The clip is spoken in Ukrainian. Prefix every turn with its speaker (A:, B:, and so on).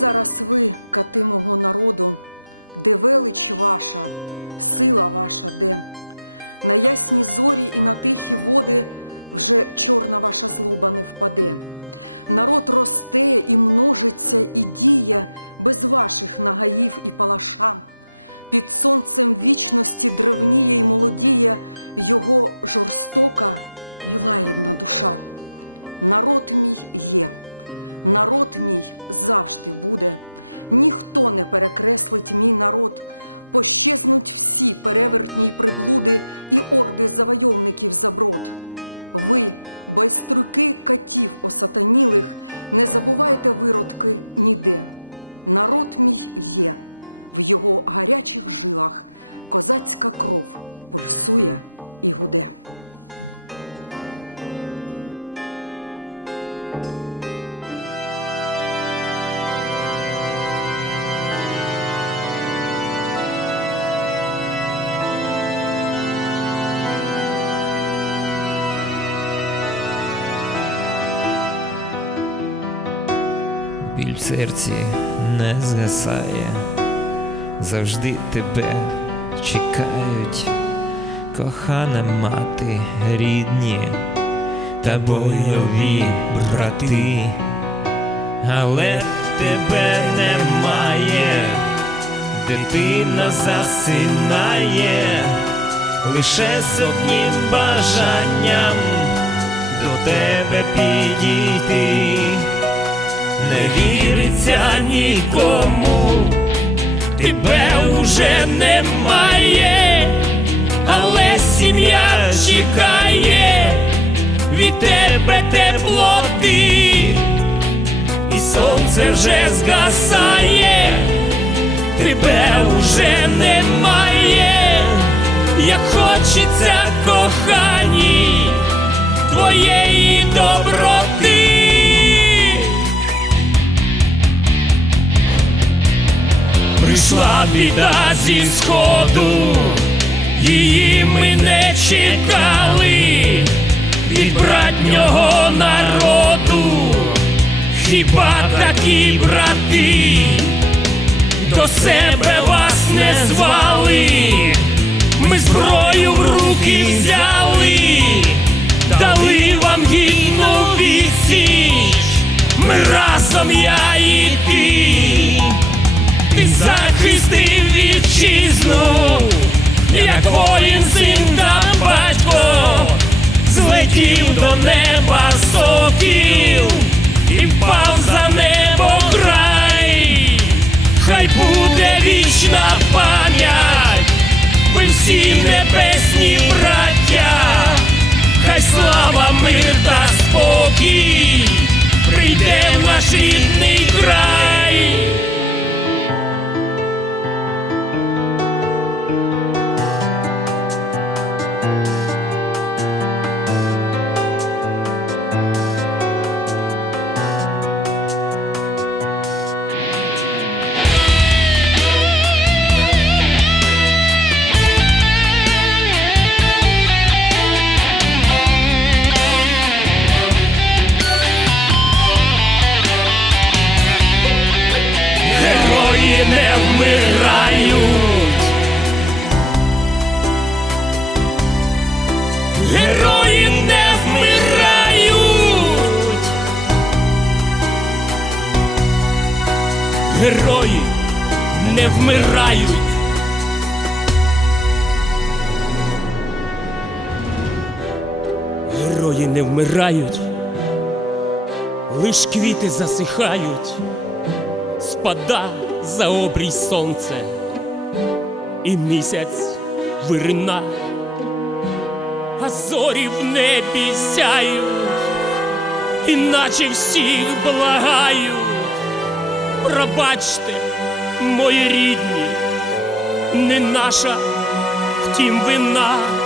A: зараз ви, кати мого народу, де велич ваша, сила ваша де? На ясні зорі і на тихі води вже чорна ваша злоба не впаде. Народ росте і множиться, і діє без ваших нагаїв і палаша. Під сонцем вічності древніє й молодіє його жорстока і лагідна душа. Народ мій є, народ мій завжди буде. Ніхто не перекреслить мій народ. Пощезнуть всі перевертні й приблуди і орди завойовників заброд. Ви, байструки катів осатанілих, не забувайте виродки ніде. Народ мій є, в його гарячих жилах козацька кров пульсує і гуде.
B: Серці не згасає, завжди тебе чекають, кохана мати, рідні та бойові брати, але тебе немає, дитина засинає, лише з одним бажанням до тебе підійти не віриться нікому, тебе уже немає, але сім'я чекає. Від тебе теплоти, і сонце вже згасає, тебе уже немає, як хочеться коханій твоєї доброти. Прийшла біда зі сходу, її ми не чекали. Від братнього народу, хіба такі брати до себе вас не звали, ми зброю в руки взяли, Deal Герої не вмирають. Герої не вмирають. Лиш квіти засихають спада за обрій сонце, і місяць вирина, а зорі в небі сяють, іначе всіх благаю, пробачте, мої рідні, не наша, втім вина.